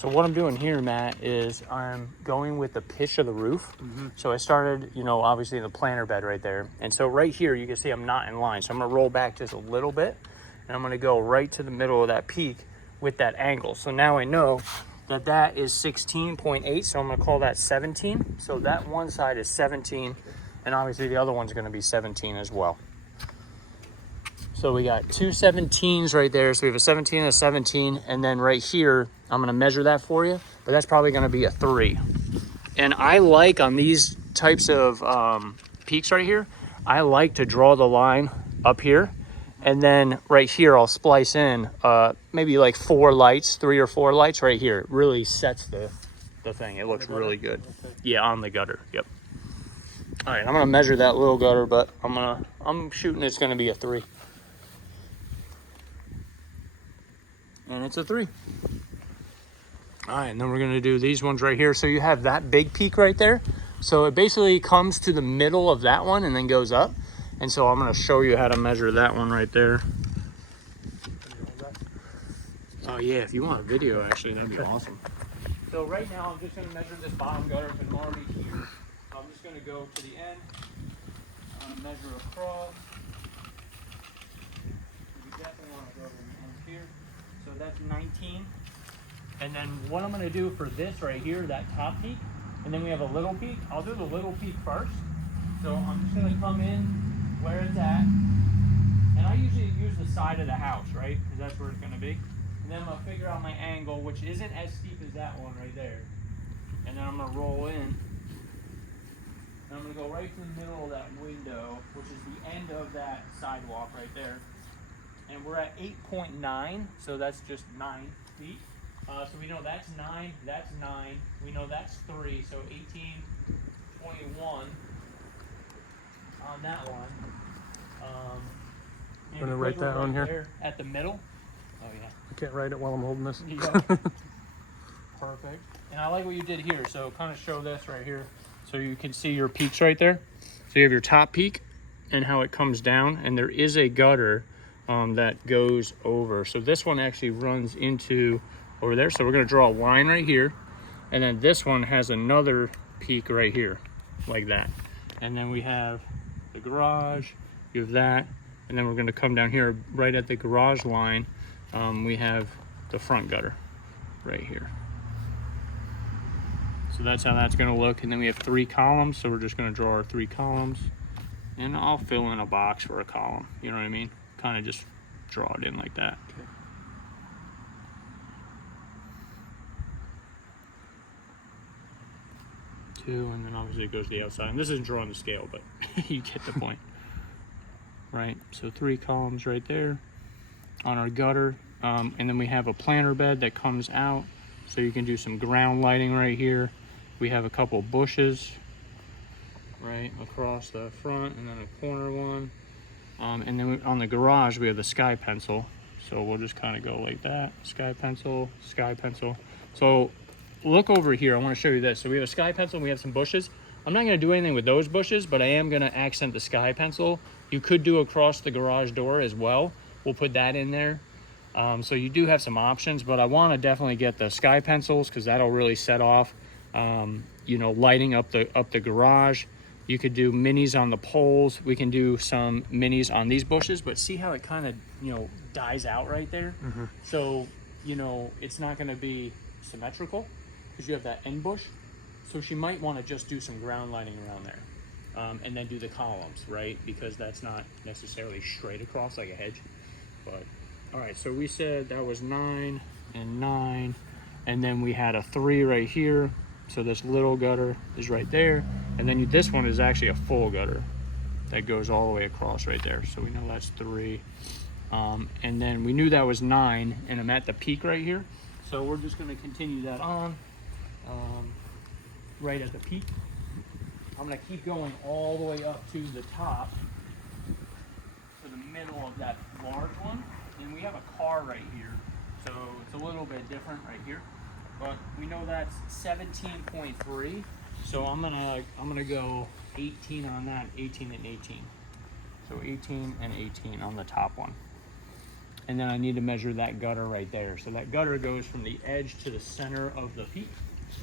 So what I'm doing here, Matt, is I'm going with the pitch of the roof. So I started, you know, obviously in the planter bed right there. And so right here, you can see I'm not in line. So I'm gonna roll back just a little bit, and I'm gonna go right to the middle of that peak with that angle. So now I know that that is 16.8, so I'm gonna call that 17. So that one side is 17, and obviously the other one's gonna be 17 as well. So we got two 17s right there. So we have a 17 and a 17. And then right here, I'm gonna measure that for you, but that's probably gonna be a 3. And I like on these types of peaks right here, I like to draw the line up here. And then right here, I'll splice in maybe like 4 lights, 3 or 4 lights right here. It really sets the thing. It looks really good. Okay. Yeah, on the gutter, yep. All right, I'm gonna measure that little gutter, but I'm shooting it's gonna be a 3. And it's a 3. All right, and then we're gonna do these ones right here. So you have that big peak right there. So it basically comes to the middle of that one and then goes up. And so I'm gonna show you how to measure that one right there. Oh yeah, if you want a video, actually, that'd be awesome. So right now, I'm just gonna measure this bottom gutter because I'm already here. I'm just gonna go to the end, measure across. You definitely wanna go to the end here. So that's 19. And then what I'm gonna do for this right here, that top peak, and then we have a little peak. I'll do the little peak first. So I'm just gonna come in where it's at. And I usually use the side of the house, right? Because that's where it's gonna be. And then I'm gonna figure out my angle, which isn't as steep as that one right there. And then I'm gonna roll in. And I'm gonna go right to the middle of that window, which is the end of that sidewalk right there. And we're at 8.9, so that's just 9 feet. So we know that's 9, that's 9. We know that's 3, so 18, 21 on that one. I'm gonna write that on here. At the middle. Oh yeah. I can't write it while I'm holding this. Yeah. Perfect. And I like what you did here. So kind of show this right here. So you can see your peaks right there. So you have your top peak and how it comes down. And there is a gutter that goes over. So this one actually runs into over there. So we're going to draw a line right here. And then this one has another peak right here, like that. And then we have the garage, you have that. And then we're going to come down here right at the garage line. We have the front gutter right here. So that's how that's going to look. And then we have 3 columns. So we're just going to draw our 3 columns. And I'll fill in a box for a column. You know what I mean? Kind of just draw it in like that. Okay. And then obviously it goes to the outside. And this isn't drawing the scale, but you get the point. Right, so 3 columns right there on our gutter. And then we have a planter bed that comes out. So you can do some ground lighting right here. We have a couple bushes right across the front and then a corner one. And then on the garage, we have the sky pencil. So we'll just kind of go like that. Sky pencil, sky pencil. So look over here, I want to show you this. So we have a sky pencil and we have some bushes. I'm not going to do anything with those bushes, but I am going to accent the sky pencil. You could do across the garage door as well. We'll put that in there. So you do have some options, but I want to definitely get the sky pencils because that'll really set off, you know, lighting up the garage. You could do minis on the poles. We can do some minis on these bushes, but see how it kind of, you know, dies out right there? Mm-hmm. So, you know, it's not going to be symmetrical because you have that end bush. So she might want to just do some ground lighting around there, and then do the columns, right? Because that's not necessarily straight across like a hedge. But all right, so we said that was 9 and 9, and then we had a 3 right here. So this little gutter is right there, and then this one is actually a full gutter that goes all the way across right there. So we know that's 3, and then we knew that was 9, and I'm at the peak right here. So we're just going to continue that on. Right at the peak. I'm going to keep going all the way up to the top, to the middle of that large one. And we have a car right here, so it's a little bit different right here. But we know that's 17.3, so I'm gonna go 18 on that, 18 and 18. So 18 and 18 on the top one. And then I need to measure that gutter right there. So that gutter goes from the edge to the center of the peak.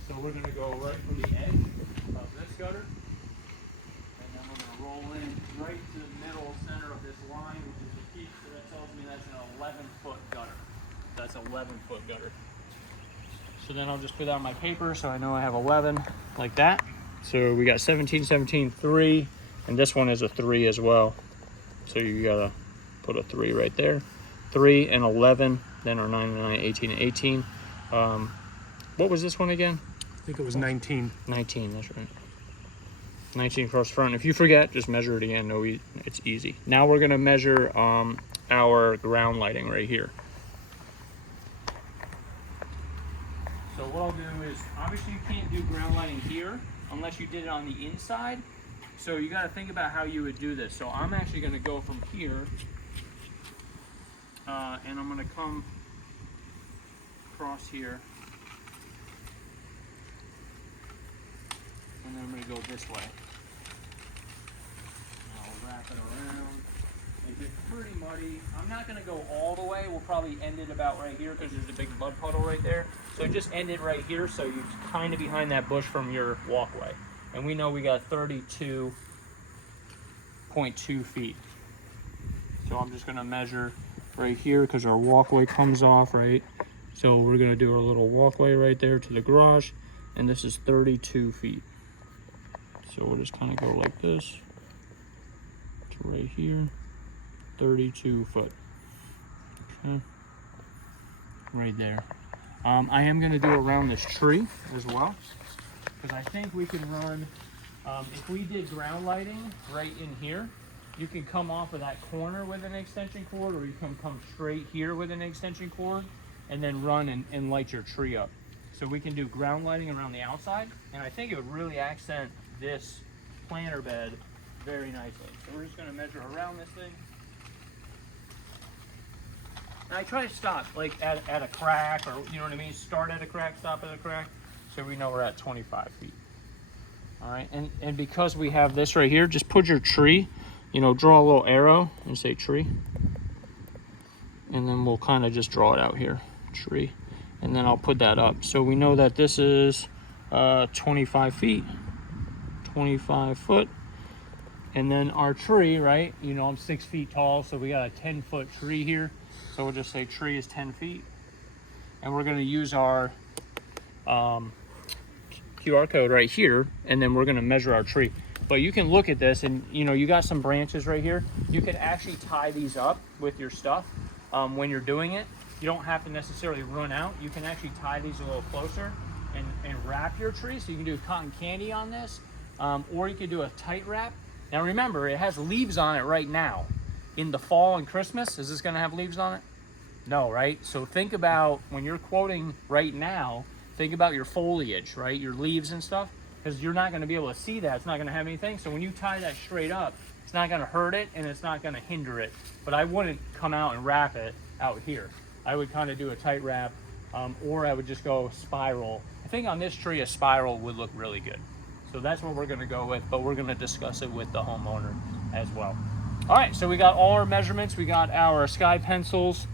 So we're gonna go right from the edge of this gutter, and then we're gonna roll in right to the middle center of this line, which is the peak. So that tells me that's an 11-foot gutter. That's an 11-foot gutter. So then I'll just put that on my paper so I know I have 11, like that. So we got 17, 17, 3, and this one is a 3 as well. So you gotta put a 3 right there. 3 and 11, then our 9 and 9, 18 and 18. What was this one again? I think it was 19. 19, that's right. 19 across front. If you forget, just measure it again. No, it's easy. Now we're gonna measure our ground lighting right here. So what I'll do is, obviously you can't do ground lighting here unless you did it on the inside. So you gotta think about how you would do this. So I'm actually gonna go from here, and I'm gonna come across here. And then I'm gonna go this way. And I'll wrap it around. It gets pretty muddy. I'm not gonna go all the way. We'll probably end it about right here because there's a big mud puddle right there. So just end it right here so you're kind of behind that bush from your walkway. And we know we got 32.2 feet. So I'm just gonna measure right here because our walkway comes off, right? So we're gonna do a little walkway right there to the garage, and this is 32 feet. So we'll just kind of go like this to right here, 32 foot. Okay, right there. I am gonna do around this tree as well, because I think we can run, if we did ground lighting right in here, you can come off of that corner with an extension cord, or you can come straight here with an extension cord and then run and light your tree up. So we can do ground lighting around the outside, and I think it would really accent this planter bed very nicely. So we're just gonna measure around this thing. And I try to stop like at a crack, or you know what I mean? Start at a crack, stop at a crack, so we know we're at 25 feet. All right, and because we have this right here, just put your tree, you know, draw a little arrow and say tree. And then we'll kind of just draw it out here, tree. And then I'll put that up. So we know that this is 25 feet, 25 foot. And then our tree, right? You know, I'm 6 feet tall, so we got a 10-foot tree here. So we'll just say tree is 10 feet. And we're gonna use our QR code right here, and then we're gonna measure our tree. But you can look at this, and you know, you got some branches right here. You can actually tie these up with your stuff when you're doing it. You don't have to necessarily run out. You can actually tie these a little closer and wrap your tree. So you can do cotton candy on this, or you could do a tight wrap. Now remember, it has leaves on it right now. In the fall and Christmas, is this gonna have leaves on it? No, right? So think about, when you're quoting right now, think about your foliage, right? Your leaves and stuff, because you're not gonna be able to see that. It's not gonna have anything. So when you tie that straight up, it's not gonna hurt it and it's not gonna hinder it. But I wouldn't come out and wrap it out here. I would kind of do a tight wrap, or I would just go spiral. I think on this tree, a spiral would look really good. So that's what we're gonna go with, but we're gonna discuss it with the homeowner as well. All right, so we got all our measurements. We got our sky pencils.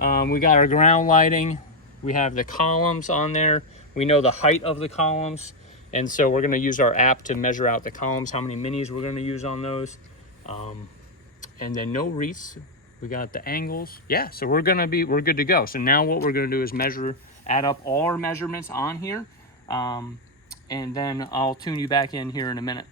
We got our ground lighting. We have the columns on there. We know the height of the columns. And so we're gonna use our app to measure out the columns, how many minis we're gonna use on those. And then no wreaths. We got the angles. Yeah, so we're good to go. So now what we're gonna do is add up all our measurements on here. And then I'll tune you back in here in a minute.